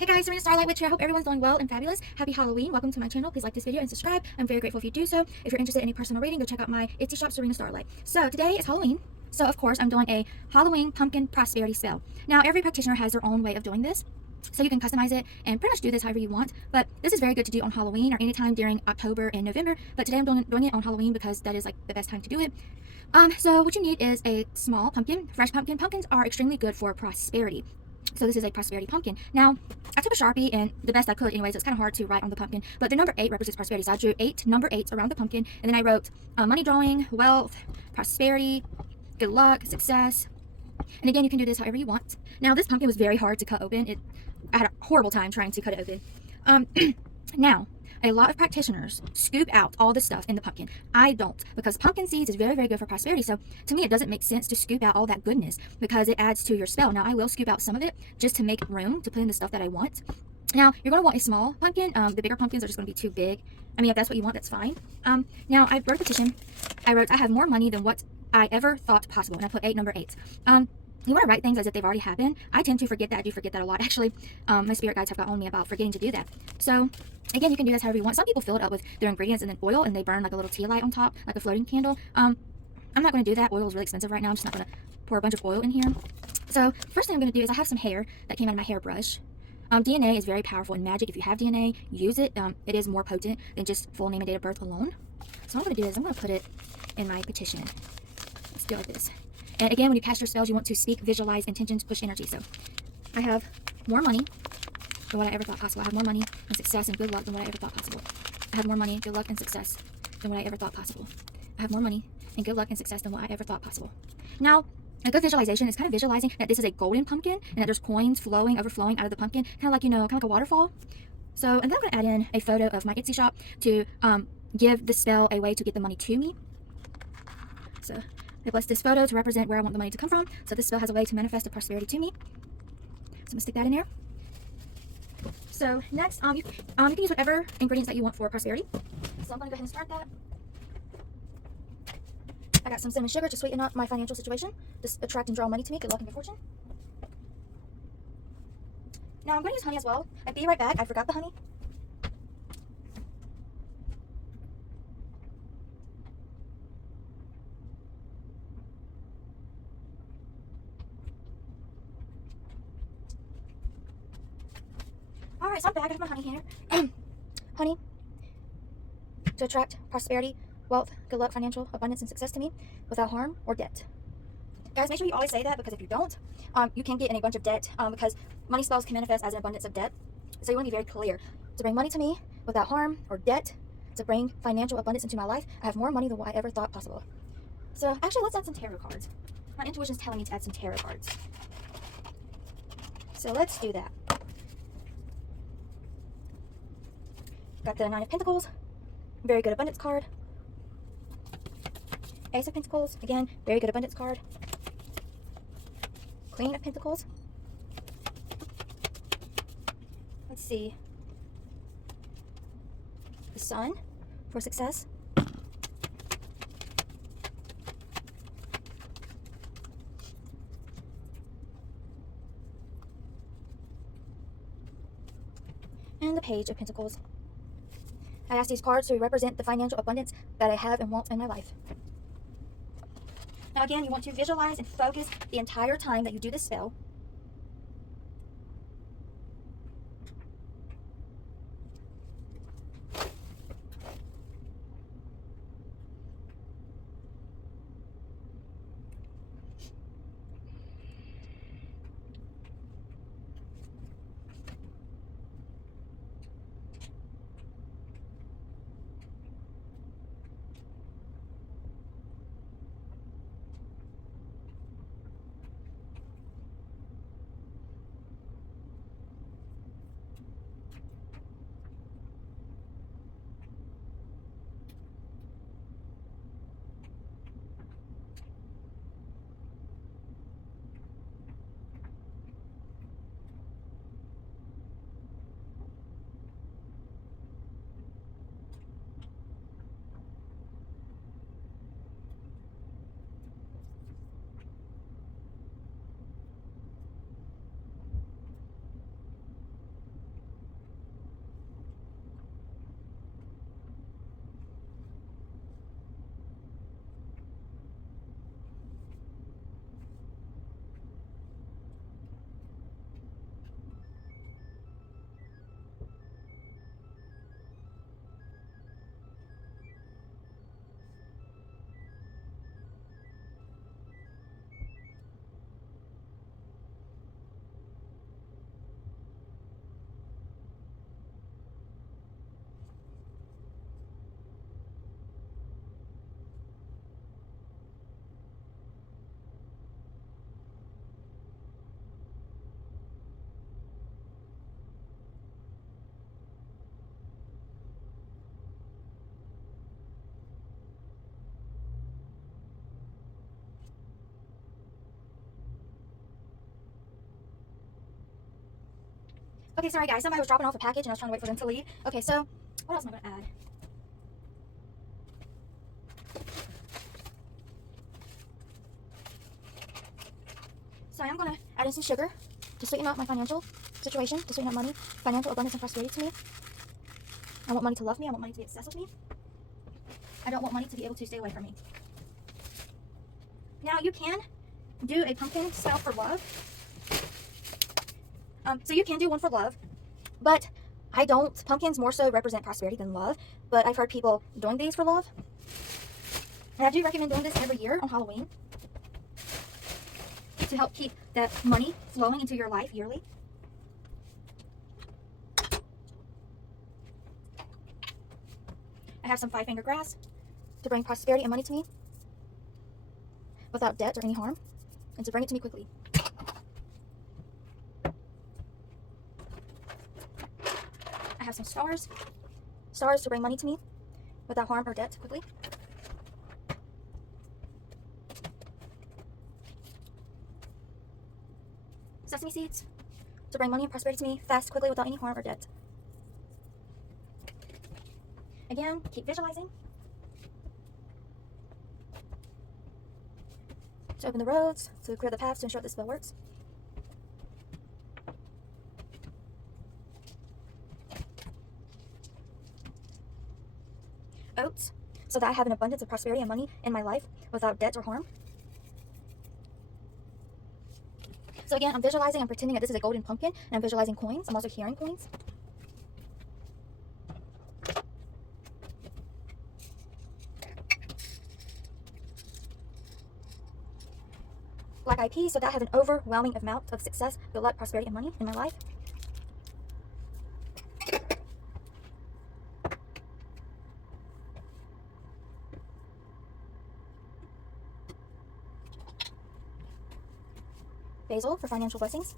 Hey guys, Serena Starlight Witch here. I hope everyone's doing well and fabulous. Happy Halloween. Welcome to my channel. Please like this video and subscribe. I'm very grateful if you do so. If you're interested in any personal reading, go check out my Etsy shop, Serena Starlight. So today is Halloween. So of course, I'm doing a Halloween pumpkin prosperity spell. Now, every practitioner has their own way of doing this. So you can customize it and pretty much do this however you want. But this is very good to do on Halloween or anytime during October and November. But today I'm doing it on Halloween because that is like the best time to do it. So what you need is a small pumpkin, fresh pumpkin. Pumpkins are extremely good for prosperity. So this is a prosperity pumpkin. Now, I took a Sharpie and the best I could anyways. It's kind of hard to write on the pumpkin. But the number 8 represents prosperity. So I drew 8 number 8s around the pumpkin. And then I wrote money drawing, wealth, prosperity, good luck, success. And again, you can do this however you want. Now, this pumpkin was very hard to cut open. I had a horrible time trying to cut it open. Now, a lot of practitioners scoop out all the stuff in the pumpkin. I don't, because pumpkin seeds is very, very good for prosperity. So to me, it doesn't make sense to scoop out all that goodness because it adds to your spell. Now, I will scoop out some of it just to make room to put in the stuff that I want. Now, you're going to want a small pumpkin. The bigger pumpkins are just going to be too big. I mean, if that's what you want, that's fine. Now, I wrote a petition. I wrote, I have more money than what I ever thought possible. And I put 8 number 8. You want to write things as if they've already happened. I tend to forget that. I do forget that a lot. Actually, my spirit guides have got on me about forgetting to do that. So, again, you can do this however you want. Some people fill it up with their ingredients and then oil, and they burn like a little tea light on top, like a floating candle. I'm not going to do that. Oil is really expensive right now. I'm just not going to pour a bunch of oil in here. So, first thing I'm going to do is I have some hair that came out of my hairbrush. DNA is very powerful in magic. If you have DNA, use it. It is more potent than just full name and date of birth alone. So, what I'm going to do is I'm going to put it in my petition. Let's do it like this. And again, when you cast your spells, you want to speak, visualize, intentions, push energy. So I have more money than what I ever thought possible. I have more money and success and good luck than what I ever thought possible. I have more money, good luck, and success than what I ever thought possible. I have more money and good luck and success than what I ever thought possible. Now, a good visualization is kind of visualizing that this is a golden pumpkin and that there's coins flowing, overflowing out of the pumpkin, kind of like, kind of like a waterfall. So, and then I'm going to add in a photo of my Etsy shop to give the spell a way to get the money to me. So I bless this photo to represent where I want the money to come from. So this spell has a way to manifest the prosperity to me. So I'm going to stick that in there. So next, you can use whatever ingredients that you want for prosperity. So I'm going to go ahead and start that. I got some cinnamon sugar to sweeten up my financial situation. Just attract and draw money to me. Good luck and good fortune. Now I'm going to use honey as well. I'll be right back. I forgot the honey. Alright, so I'm back. I have my honey here. Honey, to attract prosperity, wealth, good luck, financial abundance, and success to me without harm or debt. Guys, make sure you always say that, because if you don't, you can get in a bunch of debt, because money spells can manifest as an abundance of debt. So you want to be very clear. To bring money to me without harm or debt, to bring financial abundance into my life, I have more money than what I ever thought possible. So actually, let's add some tarot cards. My intuition is telling me to add some tarot cards. So let's do that. Got the 9 of Pentacles, very good abundance card. Ace of Pentacles, again, very good abundance card. Queen of Pentacles. Let's see. The Sun for success. And the Page of Pentacles. I ask these cards to represent the financial abundance that I have and want in my life. Now again, you want to visualize and focus the entire time that you do this spell. Okay, sorry guys, somebody was dropping off a package and I was trying to wait for them to leave. Okay, so what else am I going to add? So I am going to add in some sugar to sweeten up my financial situation, to sweeten up money, financial abundance, and prosperity to me. I want money to love me. I want money to be obsessed with me. I don't want money to be able to stay away from me. Now you can do a pumpkin style for love. So you can do one for love, but I don't. Pumpkins more so represent prosperity than love, but I've heard people doing these for love. And I do recommend doing this every year on Halloween to help keep that money flowing into your life yearly. I have some 5-finger grass to bring prosperity and money to me without debt or any harm, and to bring it to me quickly. I have some stars to bring money to me without harm or debt quickly. Sesame seeds to bring money and prosperity to me fast, quickly, without any harm or debt. Again, keep visualizing. To open the roads, to clear the paths, to ensure that this spell works. Oats, so that I have an abundance of prosperity and money in my life without debt or harm. So again, I'm visualizing, I'm pretending that this is a golden pumpkin, and I'm visualizing coins. I'm also hearing coins. Black-eyed peas, so that I have an overwhelming amount of success, good luck, prosperity, and money in my life. Basil for financial blessings.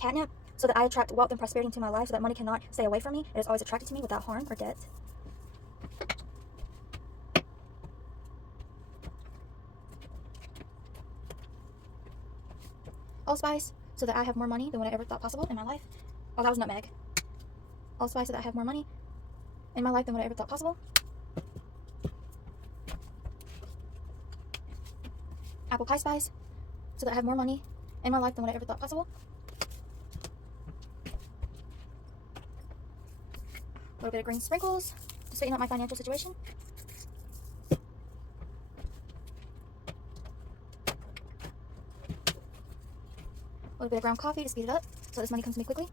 Catnip, so that I attract wealth and prosperity into my life, so that money cannot stay away from me. It is always attracted to me without harm or debt. Allspice, so that I have more money than what I ever thought possible in my life. Oh, that was nutmeg. Allspice, so that I have more money in my life than what I ever thought possible. Apple pie spice, so that I have more money in my life than what I ever thought possible. A little bit of green sprinkles to sweeten up my financial situation. A little bit of ground coffee to speed it up so this money comes to me quickly.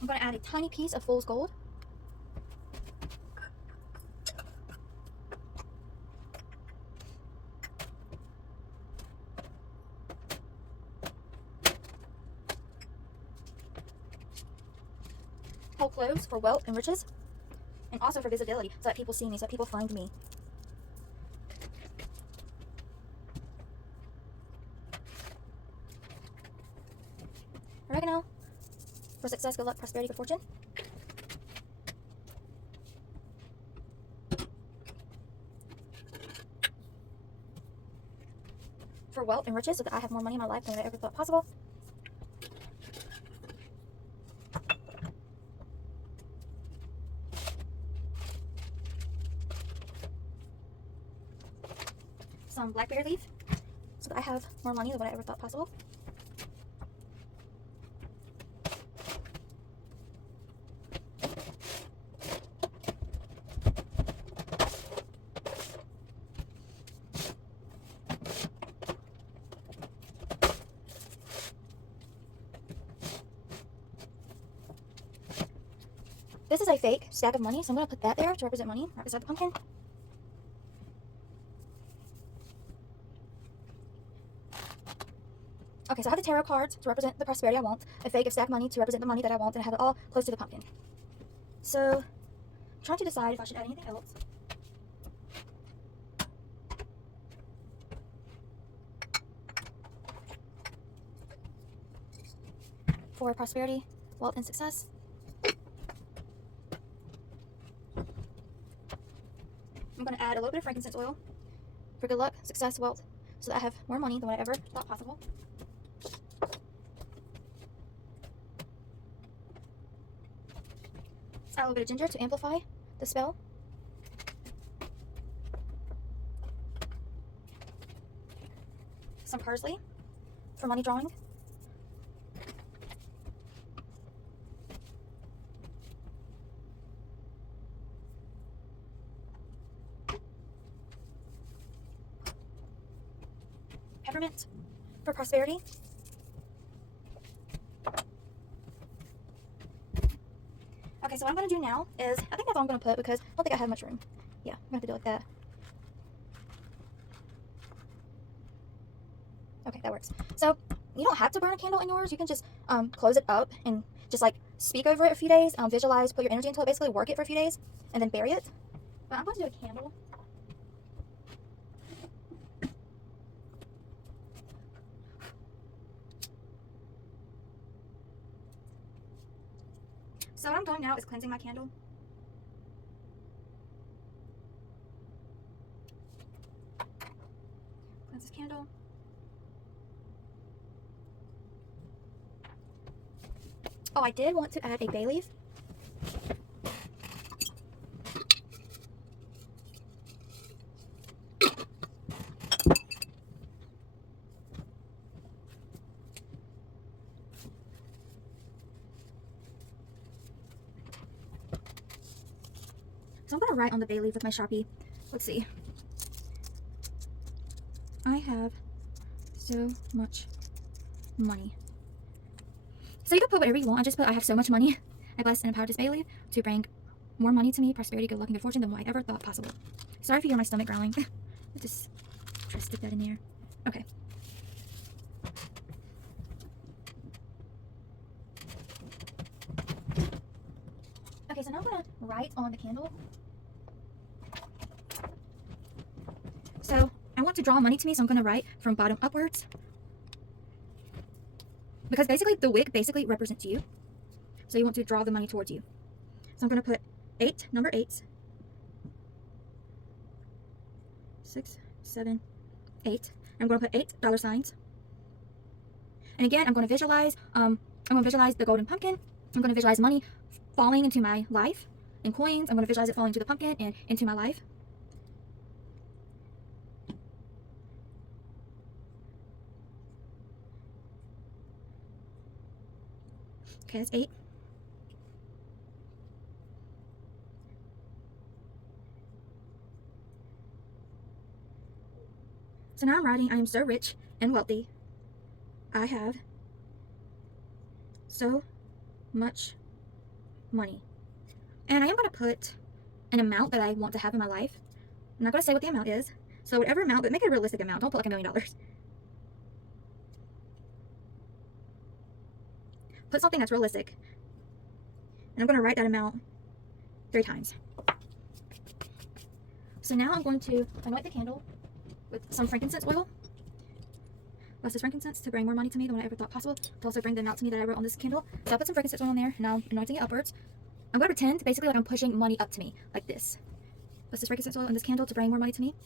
I'm going to add a tiny piece of fool's gold. Whole cloves for wealth and riches, and also for visibility, so that people see me, so that people find me. Oregano for success, good luck, prosperity, good fortune. For wealth and riches, so that I have more money in my life than I ever thought possible. Some blackberry leaf, so that I have more money than what I ever thought possible. This is a fake stack of money, so I'm going to put that there to represent money right beside the pumpkin. Okay, so I have the tarot cards to represent the prosperity I want, a fake of stacked money to represent the money that I want, and I have it all close to the pumpkin. So, I'm trying to decide if I should add anything else. For prosperity, wealth, and success. I'm going to add a little bit of frankincense oil for good luck, success, wealth, so that I have more money than what I ever thought possible. Add a little bit of ginger to amplify the spell. Some parsley for money drawing. Peppermint for prosperity. Okay, so what I'm going to do now is, I think that's all I'm going to put because I don't think I have much room. Yeah, I'm going to have to do it like that. Okay, that works. So, you don't have to burn a candle in yours. You can just close it up and just like speak over it a few days, visualize, put your energy into it, basically work it for a few days, and then bury it. But I'm going to do a candle. So what I'm doing now is cleansing my candle. Cleanse this candle. Oh, I did want to add a bay leaf. So I'm going to write on the bay leaf with my Sharpie. Let's see. I have so much money. So you can put whatever you want. I just put I have so much money. I bless and empower this bay leaf to bring more money to me, prosperity, good luck, and good fortune than what I ever thought possible. Sorry if you hear my stomach growling. I just try to stick that in there. Okay. Okay, so now I'm going to write on the candle. So I want to draw money to me, so I'm going to write from bottom upwards. Because basically the wick basically represents you. So you want to draw the money towards you. So I'm going to put 8, number 8. 6, 7, 8. I'm going to put $8. And again, I'm going to visualize the golden pumpkin. I'm going to visualize money falling into my life in coins. I'm going to visualize it falling into the pumpkin and into my life. Okay, that's 8. So now I'm writing, I am so rich and wealthy. I have so much money. And I am going to put an amount that I want to have in my life. I'm not going to say what the amount is. So whatever amount, but make it a realistic amount. Don't put like $1 million. Put something that's realistic. And I'm going to write that amount 3 times. So now I'm going to anoint the candle with some frankincense oil. Bless this frankincense to bring more money to me than what I ever thought possible. To also bring the amount to me that I wrote on this candle. So I'll put some frankincense oil on there, and now I'm anointing it upwards. I'm going to pretend basically like I'm pushing money up to me, like this. Bless this frankincense oil in this candle to bring more money to me.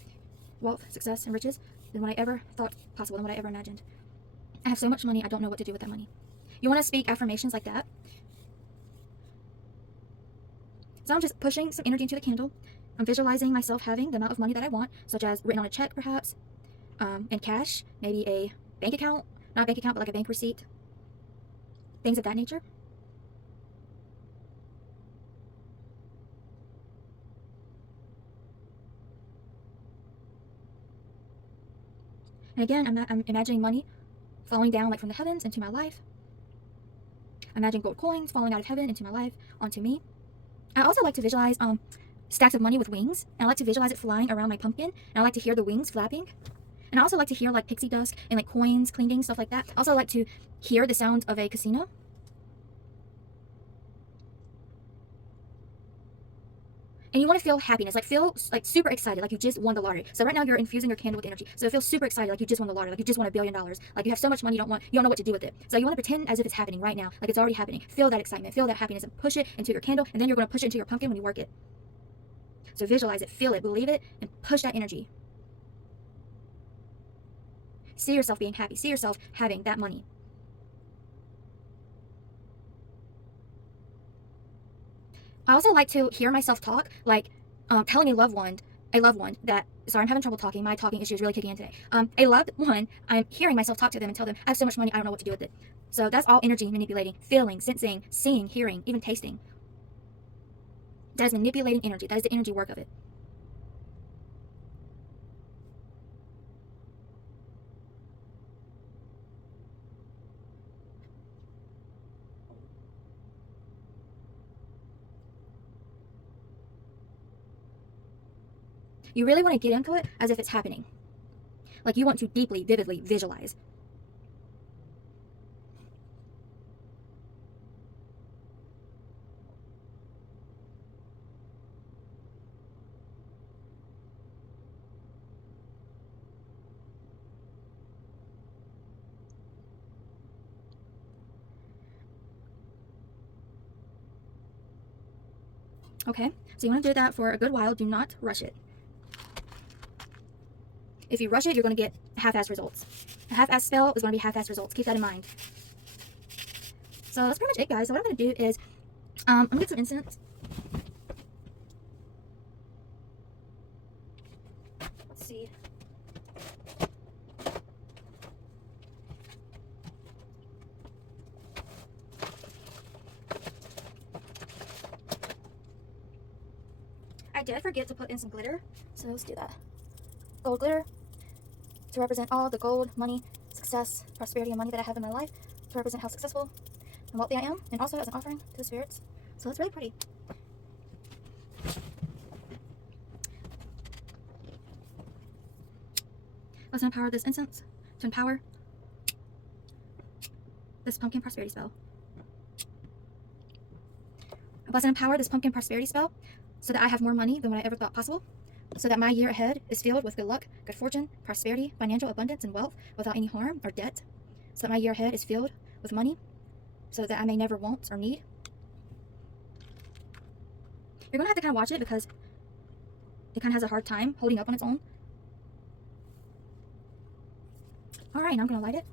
Wealth, success, and riches than what I ever thought possible, than what I ever imagined. I have so much money, I don't know what to do with that money. You want to speak affirmations like that. So I'm just pushing some energy into the candle. I'm visualizing myself having the amount of money that I want, such as written on a check perhaps, in cash, maybe a bank account, not a bank account, but like a bank receipt, things of that nature. And again, I'm imagining money falling down like from the heavens into my life. Imagine gold coins falling out of heaven into my life, onto me. I also like to visualize stacks of money with wings, and I like to visualize it flying around my pumpkin, and I like to hear the wings flapping. And I also like to hear like pixie dust and like coins clinking, stuff like that. I also like to hear the sound of a casino. And you want to feel happiness, like feel like super excited, like you just won the lottery. So right now you're infusing your candle with energy. So feel super excited, like you just won the lottery, like you just won $1 billion. Like you have so much money, you don't know what to do with it. So you want to pretend as if it's happening right now, like it's already happening. Feel that excitement, feel that happiness, and push it into your candle. And then you're going to push it into your pumpkin when you work it. So visualize it, feel it, believe it, and push that energy. See yourself being happy. See yourself having that money. I also like to hear myself talk, like telling a loved one that, sorry, I'm having trouble talking. My talking issue is really kicking in today. A loved one, I'm hearing myself talk to them and tell them, I have so much money, I don't know what to do with it. So that's all energy manipulating, feeling, sensing, seeing, hearing, even tasting. That is manipulating energy. That is the energy work of it. You really want to get into it as if it's happening. Like you want to deeply, vividly visualize. Okay, so you want to do that for a good while. Do not rush it. If you rush it, you're going to get half-ass results. A half-ass spell is going to be half-ass results. Keep that in mind. So that's pretty much it, guys. So what I'm going to do is I'm going to get some incense. Let's see. I did forget to put in some glitter, so let's do that. Gold glitter to represent all the gold, money, success, prosperity, and money that I have in my life, to represent how successful and wealthy I am, and also as an offering to the spirits. So it's really pretty. Let's empower this incense to empower this pumpkin prosperity spell. Let's empower this pumpkin prosperity spell so that I have more money than what I ever thought possible, so that my year ahead is filled with good luck, good fortune, prosperity, financial abundance, and wealth without any harm or debt, so that my year ahead is filled with money, so that I may never want or need. You're going to have to kind of watch it because it kind of has a hard time holding up on its own. Alright, now I'm going to light it.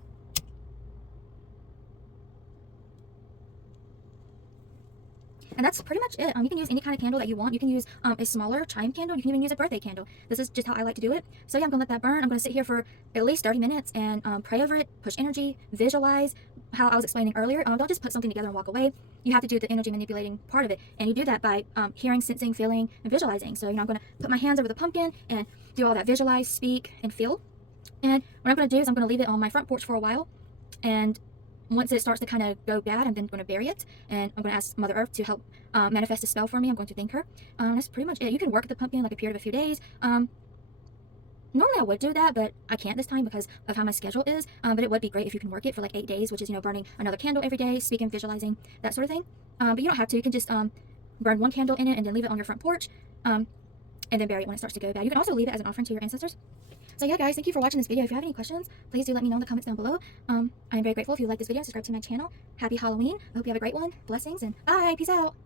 And that's pretty much it. You can use any kind of candle that you want. You can use a smaller chime candle. You can even use a birthday candle. This is just how I like to do it. So yeah, I'm going to let that burn. I'm going to sit here for at least 30 minutes and pray over it, push energy, visualize how I was explaining earlier. Don't just put something together and walk away. You have to do the energy manipulating part of it. And you do that by hearing, sensing, feeling, and visualizing. So, I'm going to put my hands over the pumpkin and do all that visualize, speak, and feel. And what I'm going to do is I'm going to leave it on my front porch for a while. And once it starts to kind of go bad, I'm then going to bury it, and I'm going to ask Mother Earth to help manifest a spell for me. I'm going to thank her. That's pretty much it. You can work at the pumpkin like a period of a few days. Normally I would do that, but I can't this time because of how my schedule is. But it would be great if you can work it for like 8 days, which is, burning another candle every day, speaking, visualizing, that sort of thing. But you don't have to. You can just burn one candle in it and then leave it on your front porch, and then bury it when it starts to go bad. You can also leave it as an offering to your ancestors. So yeah, guys, thank you for watching this video. If you have any questions, please do let me know in the comments down below. I'm very grateful if you like this video. Subscribe to my channel. Happy Halloween. I hope you have a great one. Blessings, and bye. Peace out.